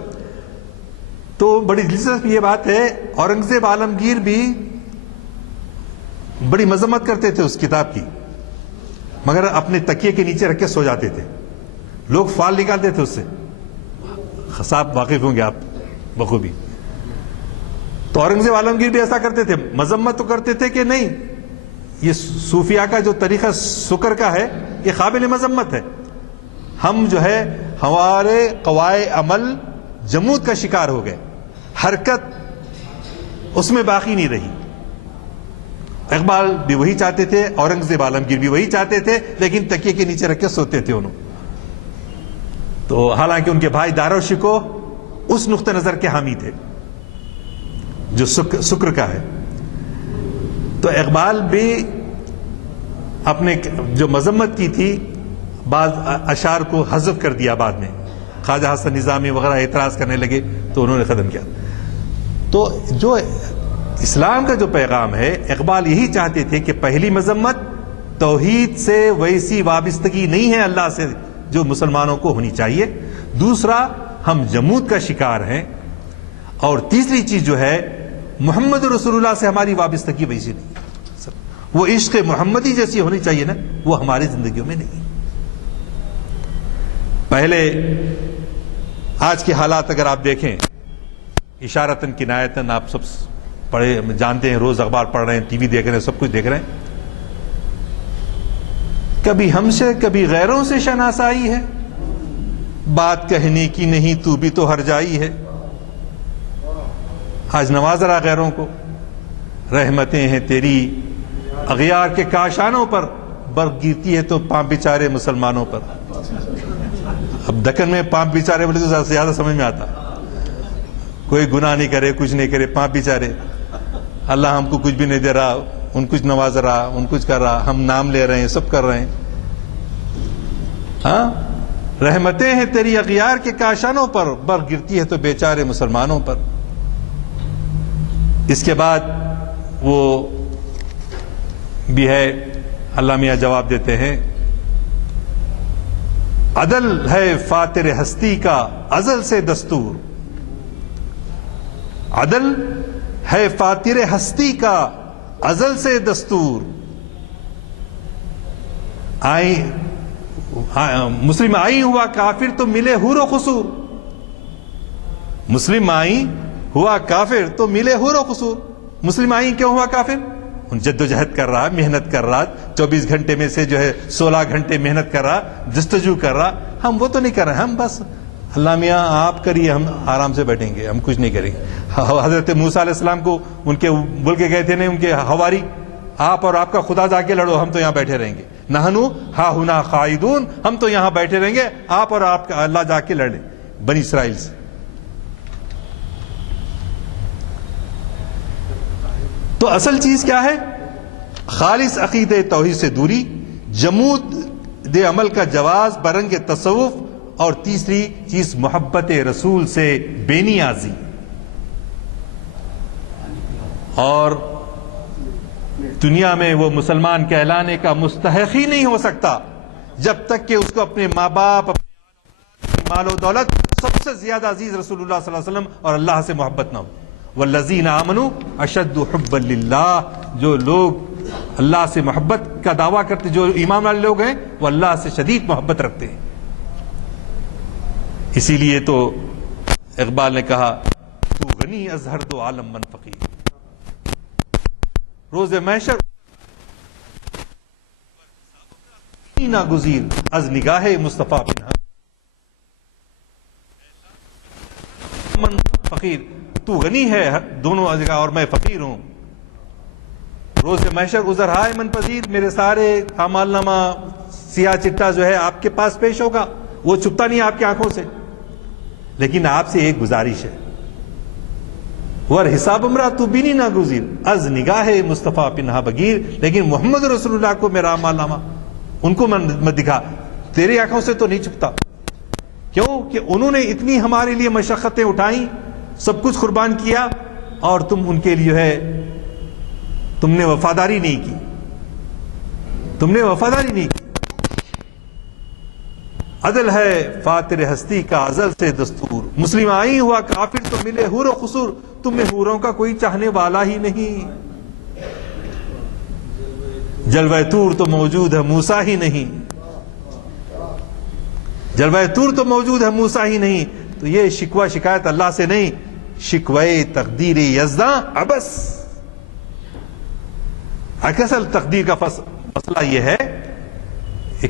تو بڑی دلچسپ یہ بات ہے، اورنگزیب عالمگیر بھی بڑی مذمت کرتے تھے اس کتاب کی، مگر اپنے تکیے کے نیچے رکھ کے سو جاتے تھے، لوگ فال نکالتے تھے اس سے۔ صاحب واقف ہوں گے آپ بخوبی۔ تو اورنگزیب عالمگیر بھی ایسا کرتے تھے، مذمت تو کرتے تھے کہ نہیں، یہ صوفیاء کا جو طریقہ سکر کا ہے یہ قابل مذمت ہے۔ ہم جو ہے ہمارے قوائے عمل جمود کا شکار ہو گئے، حرکت اس میں باقی نہیں رہی۔ اقبال بھی وہی چاہتے تھے، اورنگزیب عالمگیر بھی وہی چاہتے تھے، لیکن تکیے کے نیچے رکھ کے سوتے تھے انہوں۔ تو حالانکہ ان کے بھائی داراشکو اس نقطہ نظر کے حامی تھے جو سکر کا ہے۔ تو اقبال بھی اپنے جو مذمت کی تھی، بعض اشعار کو حذف کر دیا بعد میں، خواجہ حسن نظامی وغیرہ اعتراض کرنے لگے تو انہوں نے ختم کیا۔ تو جو اسلام کا جو پیغام ہے، اقبال یہی چاہتے تھے کہ پہلی مذمت توحید سے ویسی وابستگی نہیں ہے اللہ سے جو مسلمانوں کو ہونی چاہیے، دوسرا ہم جمود کا شکار ہیں، اور تیسری چیز جو ہے محمد رسول اللہ سے ہماری وابستگی ویسی نہیں. وہ عشق محمدی جیسی ہونی چاہیے نا، وہ ہماری زندگیوں میں نہیں. پہلے آج کے حالات اگر آپ دیکھیں، اشارتاً کنایتاً آپ سب پڑھے جانتے ہیں، روز اخبار پڑھ رہے ہیں، ٹی وی دیکھ رہے ہیں، سب کچھ دیکھ رہے ہیں. کبھی ہم سے کبھی غیروں سے شناسائی ہے، بات کہنے کی نہیں تو بھی تو ہر جائی ہے. آج نواز رہا غیروں کو، رحمتیں ہیں تیری اغیار کے کاشانوں پر، برق گرتی ہے تو پانپ بیچارے مسلمانوں پر. اب دکن میں پانپ بیچارے بولے تو زیادہ سمجھ میں آتا. کوئی گناہ نہیں کرے، کچھ نہیں کرے، پانپ بیچارے. اللہ ہم کو کچھ بھی نہیں دے رہا، ان کچھ نواز رہا، ان کچھ کر رہا، ہم نام لے رہے ہیں، سب کر رہے ہیں. ہاں، رحمتیں ہیں تیری اغیار کے کاشانوں پر، برق گرتی ہے تو بیچارے مسلمانوں پر. اس کے بعد وہ بھی ہے، اللہ میاں جواب دیتے ہیں، عدل ہے فاتر ہستی کا ازل سے دستور. عدل ہے فاتر ہستی کا ازل سے دستور. مسلم آئی ہوا کافر تو ملے حور و قصور. مسلم آئی ہوا کافر تو ملے حور و قصور. مسلم آئی کیوں ہوا کافر؟ ان جد و جہد کر رہا، محنت کر رہا، 24 گھنٹے میں سے جو ہے 16 گھنٹے محنت کر رہا، جستجو کر رہا. ہم وہ تو نہیں کر رہے، ہم بس اللہ میاں آپ کریے، ہم آرام سے بیٹھیں گے، ہم کچھ نہیں کریں گے. حضرت موسیٰ علیہ السلام کو ان کے بول کے گئے تھے نہیں ان کے حواری، آپ اور آپ کا خدا جا کے لڑو، ہم تو یہاں بیٹھے رہیں گے. نحنو ہا ہنا قاعدون، ہم تو یہاں بیٹھے رہیں گے، آپ اور آپ کا اللہ جا کے لڑیں بنی اسرائیل سے. تو اصل چیز کیا ہے؟ خالص عقید توحید سے دوری، جمود عمل کا جواز برنگ تصوف، اور تیسری چیز محبت رسول سے بے نیازی. اور دنیا میں وہ مسلمان کہلانے کا مستحق ہی نہیں ہو سکتا جب تک کہ اس کو اپنے ماں باپ، مال و دولت، سب سے زیادہ عزیز رسول اللہ صلی اللہ علیہ وسلم اور اللہ سے محبت نہ ہو. والذین آمنوا اشد حبا للہ، جو لوگ اللہ سے محبت کا دعویٰ کرتے، جو ایمان والے لوگ ہیں، وہ اللہ سے شدید محبت رکھتے ہیں. اسی لیے تو اقبال نے کہا، تو غنی از ہر دو عالم من فقیر. روز محشر ناگزیر از نگاہ مصطفیٰ پنہا من فقیر. تو غنی ہے دونوں جگہ اور میں فقیر ہوں. روز محشر گزر ہائے من پذیر، میرے سارے اعمال نامہ سیاہ چٹا جو ہے آپ کے پاس پیش ہوگا، وہ چھپتا نہیں آپ کی آنکھوں سے. لیکن آپ سے ایک گزارش ہے، ور حساب امرا تو بینی ناگزیر از نگاہ مصطفیٰ پنہا بگیر. لیکن محمد رسول اللہ کو میرا اعمال نامہ ان کو مت دکھا، تیری آنکھوں سے تو نہیں چھپتا. کیوں کہ انہوں نے اتنی ہمارے لیے مشقتیں اٹھائیں، سب کچھ قربان کیا، اور تم ان کے لیے ہے تم نے وفاداری نہیں کی، تم نے وفاداری نہیں کی. عدل ہے فاتر ہستی کا ازل سے دستور. مسلم آئی ہوا کافر تو ملے حور و قصور. تم میں حوروں کا کوئی چاہنے والا ہی نہیں. جلوہ طور تو موجود ہے موسیٰ ہی نہیں. جلوہ طور تو موجود ہے موسیٰ ہی نہیں. تو یہ شکوہ شکایت اللہ سے نہیں، شکوہ تقدیر یزداں ابس. اصل تقدیر کا مسئلہ یہ ہے،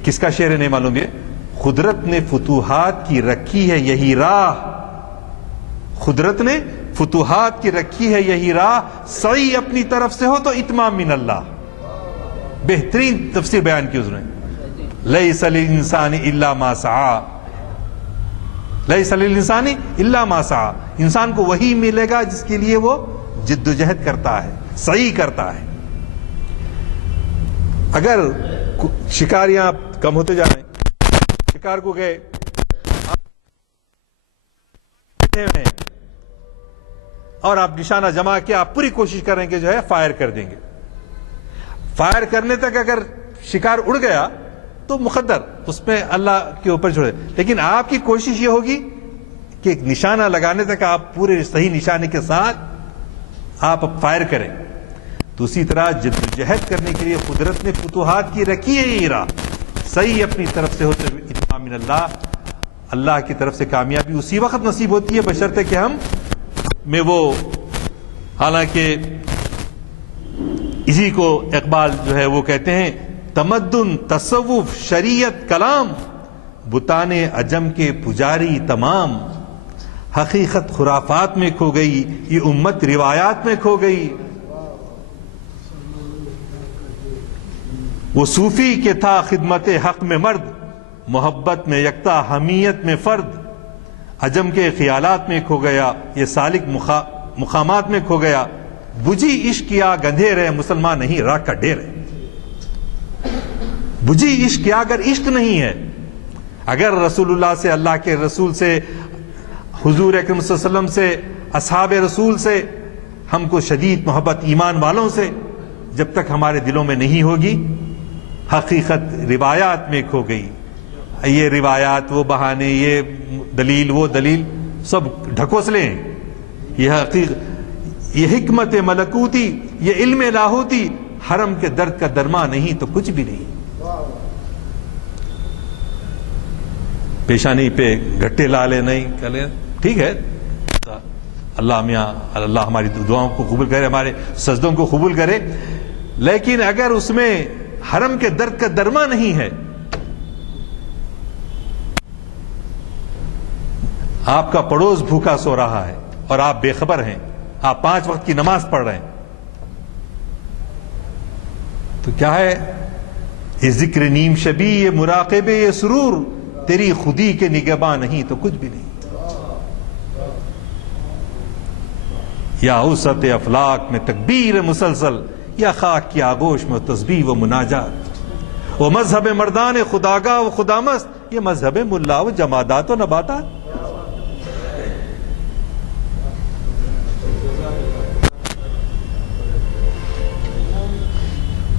کس کا شعر ہے نہیں معلوم، یہ قدرت نے فتوحات کی رکھی ہے یہی راہ. قدرت نے فتوحات کی رکھی ہے یہی راہ، سعی اپنی طرف سے ہو تو اتمام من اللہ. بہترین تفسیر بیان کی اس نے، لیس للانسان الا ما سعی، لیس للانسان الا ما سعی. انسان کو وہی ملے گا جس کے لیے وہ جد و جہد کرتا ہے، سعی کرتا ہے. اگر شکاریاں کم ہوتے جا رہے ہیں، شکار کو گئے اور آپ نشانہ جما کے آپ پوری کوشش کریں کہ جو ہے فائر کر دیں گے. فائر کرنے تک اگر شکار اڑ گیا تو مقدر، اس میں اللہ کے اوپر چھوڑے. لیکن آپ کی کوشش یہ ہوگی کہ نشانہ لگانے تک آپ پورے صحیح نشانے کے ساتھ آپ اب فائر کریں. تو اسی طرح جدوجہد کرنے کے لیے قدرت نے فتوحات کی رکھی ہے یہ راہ. صحیح اپنی طرف سے ہوتے ہوئے اتمام من اللہ، اللہ کی طرف سے کامیابی اسی وقت نصیب ہوتی ہے بشرطے کہ ہم میں وہ، حالانکہ اسی کو اقبال جو ہے وہ کہتے ہیں تمدن تصوف شریعت کلام بتان عجم کے پجاری تمام، حقیقت خرافات میں کھو گئی، یہ امت روایات میں کھو گئی. وہ صوفی کے تھا خدمت حق میں مرد، محبت میں یکتا حمیت میں فرد، عجم کے خیالات میں کھو گیا، یہ سالک مقامات میں کھو گیا. بجھی عشق کیا گندھے رہے، مسلمان نہیں راک کا ڈیر ہے. بجھی عشق کیا، اگر عشق نہیں ہے، اگر رسول اللہ سے، اللہ کے رسول سے، حضور اکرم صلی اللہ علیہ وسلم سے، اصحاب رسول سے ہم کو شدید محبت ایمان والوں سے جب تک ہمارے دلوں میں نہیں ہوگی، حقیقت روایات میں کھو گئی. یہ روایات، وہ بہانے، یہ دلیل، وہ دلیل، سب ڈھکوسلے ہیں. یہ حکمت ملکوتی، یہ علم لاہوتی، حرم کے درد کا درما نہیں تو کچھ بھی نہیں. پیشانی پہ گھٹے لا لے نہیں کر لے، ٹھیک ہے. اللہ میاں، اللہ ہماری دعاؤں کو قبول کرے، ہمارے سجدوں کو قبول کرے. لیکن اگر اس میں حرم کے درد کا درما نہیں ہے، آپ کا پڑوس بھوکا سو رہا ہے اور آپ بے خبر ہیں، آپ 5 وقت کی نماز پڑھ رہے ہیں، تو کیا ہے یہ ذکر نیم شبی، یہ مراقبے، یہ سرور، تیری خودی کے نگہباں نہیں تو کچھ بھی نہیں. یا اوسط افلاک میں تکبیر مسلسل، یا خاک کی آغوش میں تسبیح و مناجات. وہ مذہب مردان خداگاہ و خدامست، یہ مذہب ملا و جمادات و نباتات.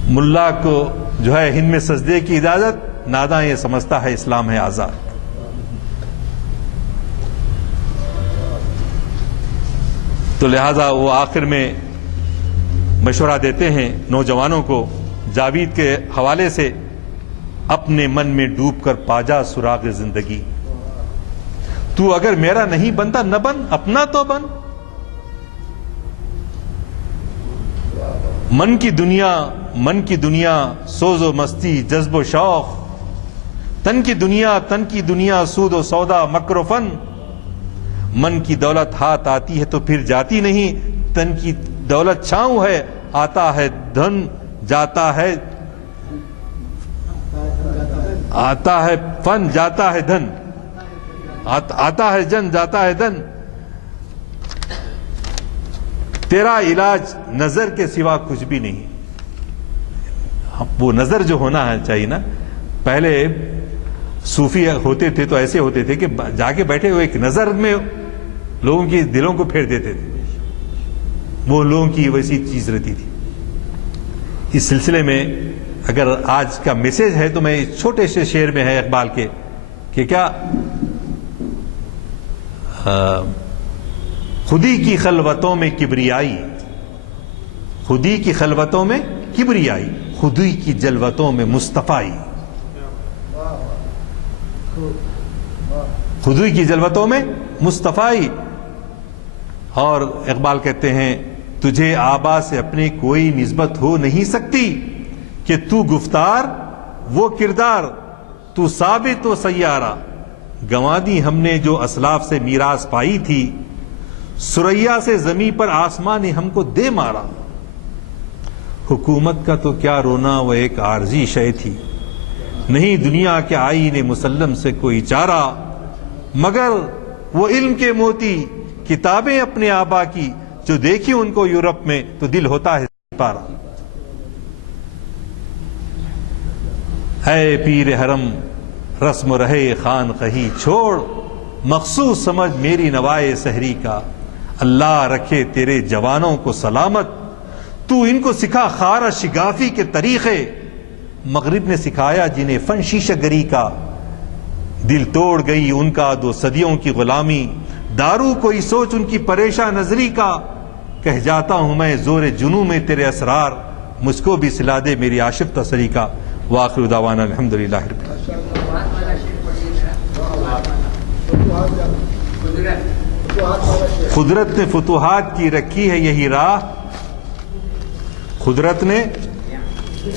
ملا کو جو ہے ہند میں سجدے کی اجازت، ناداں یہ سمجھتا ہے اسلام ہے آزاد. تو لہذا وہ آخر میں مشورہ دیتے ہیں نوجوانوں کو جاوید کے حوالے سے، اپنے من میں ڈوب کر پاجا سراغ زندگی. تو اگر میرا نہیں بنتا نہ بن، اپنا تو بن. من کی دنیا سوز و مستی جذب و شوق، تن کی دنیا سود و سودا مکر و فن. من کی دولت ہاتھ آتی ہے تو پھر جاتی نہیں، تن کی دولت چھاؤں ہے، آتا ہے دھن جاتا ہے، آتا ہے فن جاتا ہے دھن، آتا ہے جن جاتا ہے دھن. تیرا علاج نظر کے سوا کچھ بھی نہیں. وہ نظر جو ہونا چاہیے نا، پہلے صوفی ہوتے تھے تو ایسے ہوتے تھے کہ جا کے بیٹھے ہوئے ایک نظر میں لوگوں کی دلوں کو پھیر دیتے تھے. وہ لوگوں کی ویسی چیز رہتی تھی. اس سلسلے میں اگر آج کا میسج ہے تو میں چھوٹے سے شعر میں ہے اقبال کے کہ کیا خودی کی خلوتوں میں کبریائی، خودی کی خلوتوں میں کبریائی، خودی کی جلوتوں میں مصطفائی. خودی کی جلوتوں میں مصطفائی. اور اقبال کہتے ہیں تجھے آبا سے اپنی کوئی نسبت ہو نہیں سکتی، کہ تو گفتار وہ کردار، تو ثابت و سیارہ. گنوا دی ہم نے جو اسلاف سے میراث پائی تھی، سریا سے زمیں پر آسمان نے ہم کو دے مارا. حکومت کا تو کیا رونا، وہ ایک عارضی شے تھی، نہیں دنیا کے آئین مسلم سے کوئی چارہ. مگر وہ علم کے موتی کتابیں اپنے آبا کی، جو دیکھی ان کو یورپ میں تو دل ہوتا ہے پارا. اے پیر حرم رسم و رہے خان قہی چھوڑ، مخصوص سمجھ میری نوائے سحری کا. اللہ رکھے تیرے جوانوں کو سلامت، تو ان کو سکھا خارا شگافی کے طریقے. مغرب نے سکھایا جنہیں فن شیشہ گری کا، دل توڑ گئی ان کا 2 صدیوں کی غلامی. دارو کوئی سوچ ان کی پریشان نظری کا، کہہ جاتا ہوں میں زور جنوں میں تیرے اسرار، مجھ کو بھی سلا دے میری عاشق تسلی کا۔ وآخر دعوانا الحمدللہ رب العالمین۔ قدرت نے فتوحات کی رکھی ہے یہی راہ، قدرت نے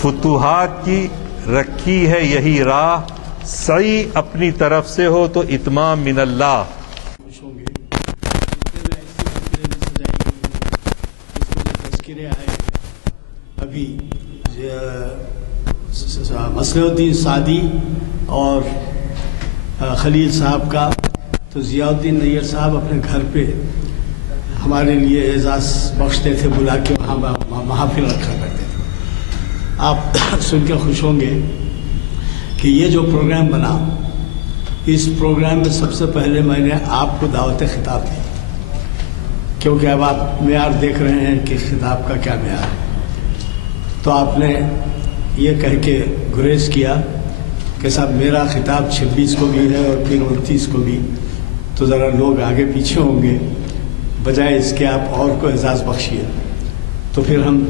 فتوحات کی رکھی ہے یہی راہ، سعی اپنی طرف سے ہو تو اتمام من اللہ۔ خوش ہوں گے جتنے میں ایسی تذکرے آئے ابھی مصلح الدین سعدی اور خلیل صاحب کا، تو ضیاء الدین نیر صاحب اپنے گھر پہ ہمارے لیے اعزاز بخشتے تھے، بلا کے وہاں محافل رکھا کرتے تھے۔ آپ سن کے خوش ہوں گے کہ یہ جو پروگرام بنا، اس پروگرام میں سب سے پہلے میں نے آپ کو دعوت خطاب دی، کیونکہ اب آپ معیار دیکھ رہے ہیں کہ خطاب کا کیا معیار ہے۔ تو آپ نے یہ کہہ کے گریز کیا کہ صاحب میرا خطاب 26 کو بھی ہے اور پھر 29 کو بھی، تو ذرا لوگ آگے پیچھے ہوں گے، بجائے اس کے آپ اور کو اعزاز بخشیے۔ تو پھر ہم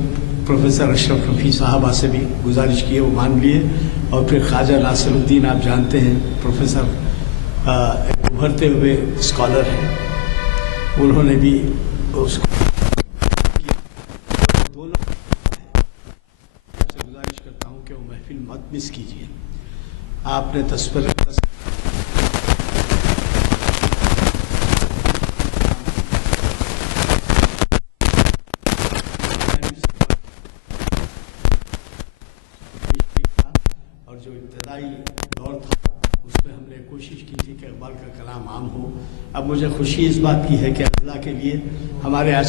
پروفیسر اشرف رفیع صاحبہ سے بھی گزارش کیے، وہ مان لیے، اور پھر خواجہ ناصر الدین آپ جانتے ہیں پروفیسر ابھرتے ہوئے اسکالر ہیں، انہوں نے بھی اس کو دونوں سے گزارش کرتا ہوں کہ وہ محفل مت مس کیجیے۔ آپ نے اور جو ابتدائی دور تھا اس میں ہم نے کوشش کی تھی کہ اقبال کا کلام عام ہو۔ اب مجھے خوشی اس بات کی ہے کہ اللہ کے لیے ہمارے آج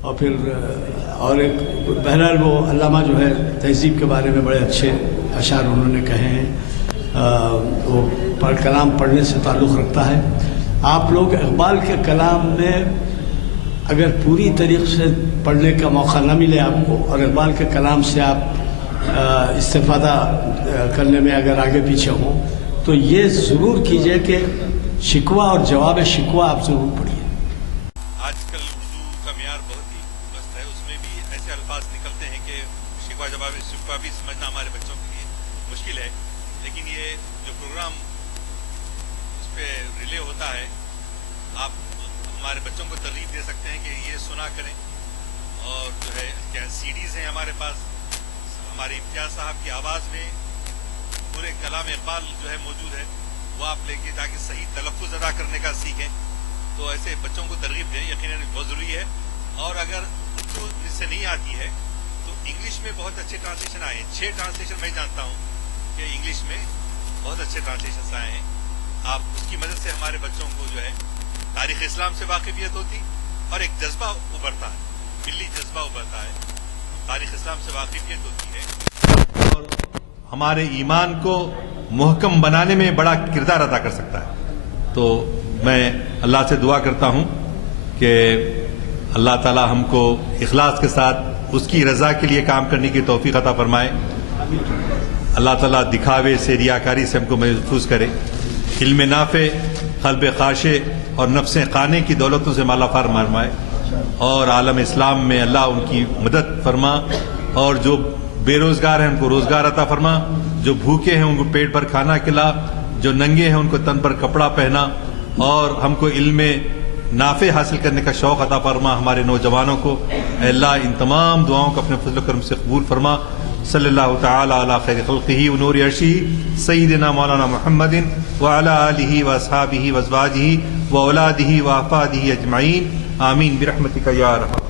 اور پھر اور ایک بہرحال وہ علامہ جو ہے تہذیب کے بارے میں بڑے اچھے اشعار انہوں نے کہے ہیں، وہ کلام پڑھنے سے تعلق رکھتا ہے۔ آپ لوگ اقبال کے کلام میں اگر پوری طریقے سے پڑھنے کا موقع نہ ملے آپ کو، اور اقبال کے کلام سے آپ استفادہ کرنے میں اگر آگے پیچھے ہوں، تو یہ ضرور کیجئے کہ شکوہ اور جواب شکوہ آپ ضرور پڑھیے۔ آج کل اردو کا معیار بہت ہی مست ہے، اس میں بھی ایسے الفاظ نکلتے ہیں کہ شکوہ جواب شکوہ بھی سمجھنا ہمارے بچوں کے لیے مشکل ہے، لیکن یہ جو پروگرام اس پہ ریلے ہوتا ہے، آپ ہمارے بچوں کو ترغیب دے سکتے ہیں کہ یہ سنا کریں، اور جو ہے کیا سی ڈیز ہیں ہمارے پاس، ہمارے امتیاز صاحب کی آواز میں پورے کلام اقبال جو ہے موجود ہے، وہ آپ لے کے تاکہ صحیح تلفظ ادا کرنے کا سیکھیں، تو ایسے بچوں کو ترغیب دیں، یقیناً بہت ضروری ہے۔ اور اگر اردو جس سے نہیں آتی ہے تو انگلش میں بہت اچھے ٹرانسلیشن آئے ہیں، 6 ٹرانسلیشن میں جانتا ہوں کہ انگلش میں بہت اچھے ٹرانسلیشنس آئے ہیں، آپ اس کی مدد سے ہمارے بچوں کو جو ہے تاریخ اسلام سے واقفیت ہوتی اور ایک جذبہ ابھرتا ہے، ملی جذبہ ابھرتا ہے، تاریخ اسلام سے واقفیت ہوتی ہے، اور ہمارے ایمان کو محکم بنانے میں بڑا کردار ادا کر سکتا ہے۔ تو میں اللہ سے دعا کرتا ہوں کہ اللہ تعالی ہم کو اخلاص کے ساتھ اس کی رضا کے لیے کام کرنے کی توفیق عطا فرمائے، اللہ تعالیٰ دکھاوے سے ریاکاری سے ہم کو محفوظ کرے، علم نافع، قلب خاشع اور نفس قانے کی دولتوں سے مالا مال فرمائے، اور عالم اسلام میں اللہ ان کی مدد فرما، اور جو بے روزگار ہیں ان کو روزگار عطا فرما، جو بھوکے ہیں ان کو پیٹ پر کھانا کھلا، جو ننگے ہیں ان کو تن پر کپڑا پہنا، اور ہم کو علم نافع حاصل کرنے کا شوق عطا فرما ہمارے نوجوانوں کو۔ اے اللہ ان تمام دعاؤں کو اپنے فضل و کرم سے قبول فرما۔ صلی اللہ تعالی علی خیر خلقہ و نور عرشہ سیدنا مولانا محمد وعلی آلہ واصحابہ وازواجہ واولادہ واحفادہ اجمعین، آمین برحمتک یا ارحم۔